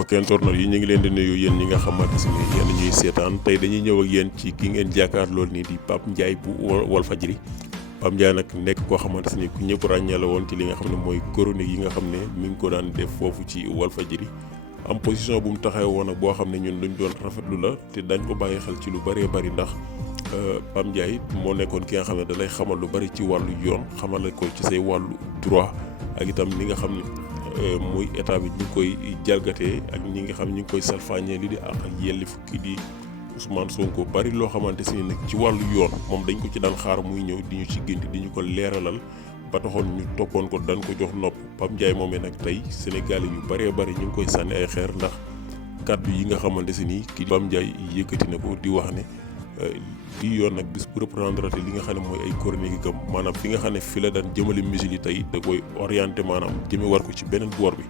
mbokki internet yi ñu ngi leen di nuyu yéen ñi nga xamante ni yéen ñuy seetaan tey dañuy ñëw ak yéen ci ki ngeen jàkkaar loolu nii di Pape Ndiaye bu walfadjri. Pape Ndiaye nag nekk koo xamante ni ku ñëpp ràññee la woon ci li nga xam ne mooy chronique yi nga xam ne mi ngi ko daan def foofu ci walfadjri. am position bu mu taxawee woon ak boo xam ne ñun luñ doon rafetlu la te dañ ko bàyyi xel ci lu bëree bëri ndax Pape Ndiaye moo nekkoon ki nga xam ne da lay xamal lu bëri ci wàllu yoon xamal ko ci say wàllu droit ak itam li nga xam ne muy état bi ñu ngi koy jalgatee ak ñi nga xam ñu ngi koy salfaañee li di ak yelleef kii di Ousmane Sonko bari loo xamante si nag ci wàllu yoon moom dañ ko ci daan xaar muy ñëw di ñu ci gindi di ñu ko leeralal ba taxoon ñu toppoon ko dañ ko jox nopp. Pape Ndiaye moomee nag tey Sénégal yu bëree bëri ñu ngi koy sànni ay xeer ndax kàddu yi nga xamante si nii kii di Pape Ndiaye yëkkati na ko di wax ne di yoon nag bis bu reprendre te li nga xam ne mooy ay chronique gam maanaam fi nga xam ne fi la daan jëmale musique yi tey da koy orienté maanaam jëme war ko ci beneen boor bi.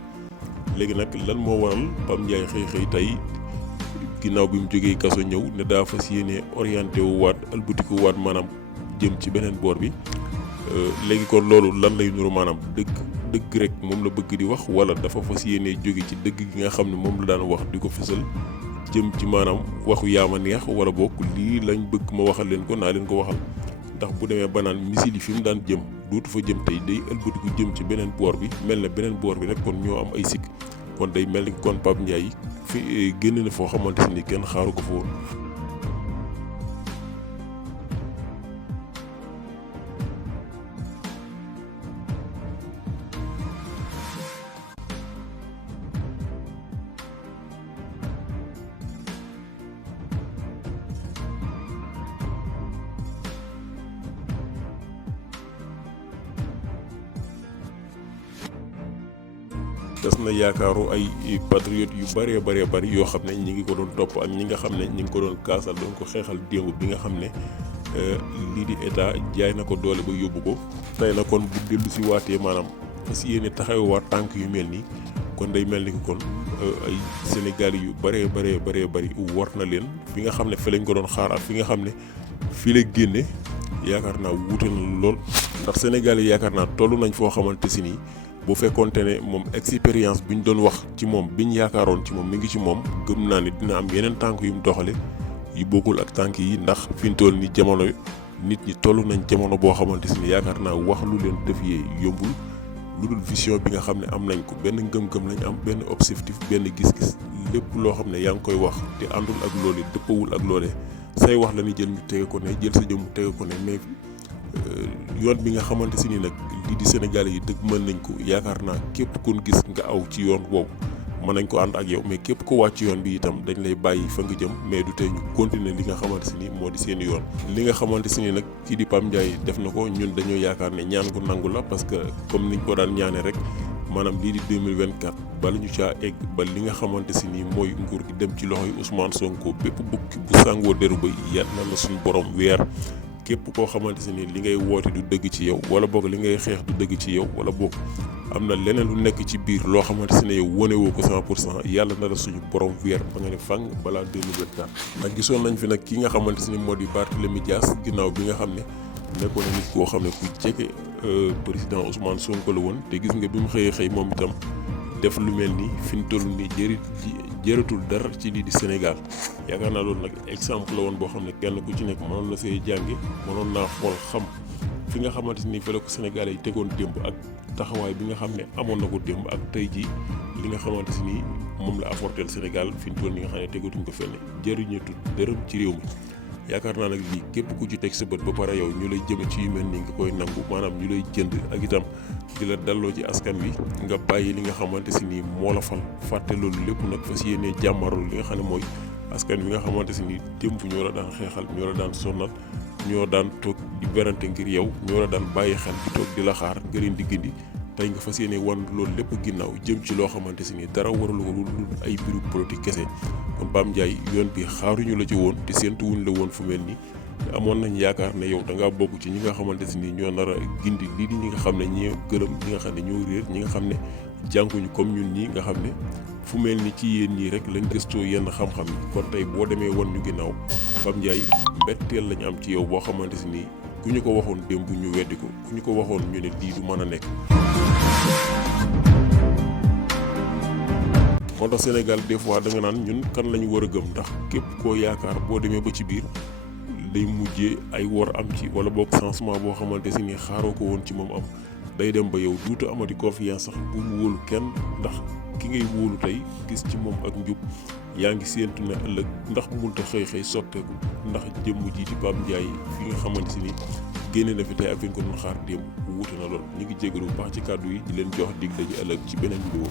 léegi nag lan moo waral Pape Ndiaye xëy tey ginnaaw bi mu jógee kaso ñëw ne daa fas yéene orienté wu waat albutiku waat maanaam jëm ci beneen boor bi. léegi kon loolu lan lay nuru maanaam dëgg rek moom la bëgg di wax wala dafa fas yéene jóge ci dëgg gi nga xam ne moom la daan wax di ko fësal jëm ci maanaam waxu yaama neex wala bokk lii lañ bëgg ma waxal leen ko naa leen ko waxal. ndax bu demee ba naan misil yi fi mu daan jëm dootu fa jëm tey day ëlbatiku jëm ci beneen boor bi mel na beneen boor bi rek kon ñoo am ay sikk kon day mel ni kon Pape Ndiaye fi génn na foo xamante ni kenn xaaru ko fa woon. des na yaakaaru ay patriotes yu bëree bëri yoo xam ne ñi ngi ko doon topp ak ñi nga xam ne ñi ngi ko doon kaasal doon ko xeexal démb bi nga xam ne lii di état jaay na ko doole ba yóbbu ko. tey na kon bu dellu si waatee maanaam fas yéene taxawaat tànk yu mel nii kon day mel ni kon ay Sénégal yu bëree bëri war na leen fi nga xam ne fi lañ ko doon xaar ak fi nga xam ne fii la génne yaakaar naa wuute na lool. ndax Sénégal yi yaakaar naa toll nañ foo xamante si nii. bu fekkoonte ne moom expérience bi ñu doon wax ci moom bi ñu yaakaaroon ci moom mi ngi ci moom gëm naa ni dina am yeneen tànk yu mu doxale yu bokkul ak tànk yi ndax fi ñu toll ni jamono nit ñi toll nañ jamono boo xamante ni yaakaar naa wax lu leen defiyee yombul lu dul vision bi nga xam ne am nañ ko benn ngëm-ngëm lañ am benn objectif benn gis-gis lépp loo xam ne yaa ngi koy wax te àndul ak loolee dëppawul ak loolee say wax la ni jël ñu tege ko ne jël sa jëm mu tege ko ne mais yoon bi nga xamante si ni nag lii di Sénégal yi dëgg mën nañ ko yaakaar naa képp kon gis nga aw ci yoon boobu mën nañ ko ànd ak yow mais képp ko wàcc yoon bi itam dañ lay bàyyi fa nga jëm mais du tey ñu continuer li nga xamante si ni moo di seen yoon. li nga xamante si ni nag kii di Pape Ndiaye def na ko ñun dañoo yaakaar ne ñaan gu nangu la parce que comme niñ ko daan ñaane rek maanaam lii di 2024 bala ñu caa egg ba li nga xamante si ni mooy nguur gi dem ci loxoy Ousmane Sonko bépp bukki bu sàngoo deru ba yàlla na suñu borom weer. képp koo xamante si ni li ngay woote du dëgg ci yow wala boog li ngay xeex du dëgg ci yow wala boog am na leneen lu nekk ci biir loo xamante si ne yow wane woo ko 100% yàlla na la suñu borom weer ba nga ne fang balaa 2024. ndax gisoon nañ fi nag ki nga xamante si ni moo di Barthélémy Dias ginnaaw bi nga xam ne nekkoon na nit koo xam ne ku jege président Ousmane Sonko la woon te gis nga bi mu xëy moom itam def lu mel ni fi ñu toll nii jëratul dara ci lii di Sénégal yaakaar naa loolu nag exemple la woon boo xam ne kenn ku ci nekk mënoon na see jàngi mënoon naa xool xam fi nga xamante ni fa la ko Sénégal yi tegoon démb ak taxawaay bi nga xam ne amoon na ko démb ak tey jii li nga xamante ni moom la apporté Sénégal fi ñu toll nii nga xam ne tegatuñ ko fenn jëriñatul dërëm ci réew mi. yaakaar naa nag lii képp ku ci teg sa bët ba pare yow ñu lay jëme ci yu mel nii nga koy nangu maanaam ñu lay jënd ak itam di la dalloo ci askan wi nga bàyyi li nga xamante si nii moo la fal fàtte loolu lépp nag fas yéenee jàmmarul li nga xam ne mooy askan wi nga xamante si nii démb ñoo la daan xeexal ñoo la daan sonnal ñoo daan toog di berante ngir yow ñoo la daan bàyyi xel di toog di la xaar ngëriñ di gindi tey nga fas yéene wan loolu lépp ginnaaw jëm ci loo xamante si ni dara waralu ko lu ay mbiru politique kese. kon Pape Ndiaye yoon bi xaaruñu la ci woon te séentuwuñ la woon fu mel ni amoon nañ yaakaar ne yow da ngaa bokk ci ñi nga xamante si ni ñoo nar a gindi lii di ñi nga xam ne ñi gërëm ñi nga xam ne ñoo réer ñi nga xam ne jànguñu comme ñun ñi nga xam ne fu mel ni ci yéen ñii rek lañ gëstoo yenn xam-xam yi kon tey boo demee wan ñu ginnaaw Pape Ndiaye mbetteel lañ am ci yow boo xamante si ni ku ñu ko waxoon démb ñu weddi ko ku ñu ko waxoon ñu ne lii du mën a nekk. moo tax Sénégal des fois da nga naan ñun kan lañu war a gëm ndax képp koo yaakaar boo demee ba ci biir day mujjee ay wor am ci wala boog changement boo xamante si ni xaaroo ko woon ci moom am day dem ba yow duutu amati confiance sax bu mu wóolu kenn ndax ki ngay wóolu tey gis ci moom ak njub yaa ngi séentu ne ëllëg ndax munta xëy sotteeku ndax jëmm ji di Pape Ndiaye fi nga xamante si ni génne na fi tey ak fi ñu ko doon xaar démb wuute na lool ñu ngi jégalu bu baax ci kàddu yi di leen jox dig daje ëllëg ci beneen vidéo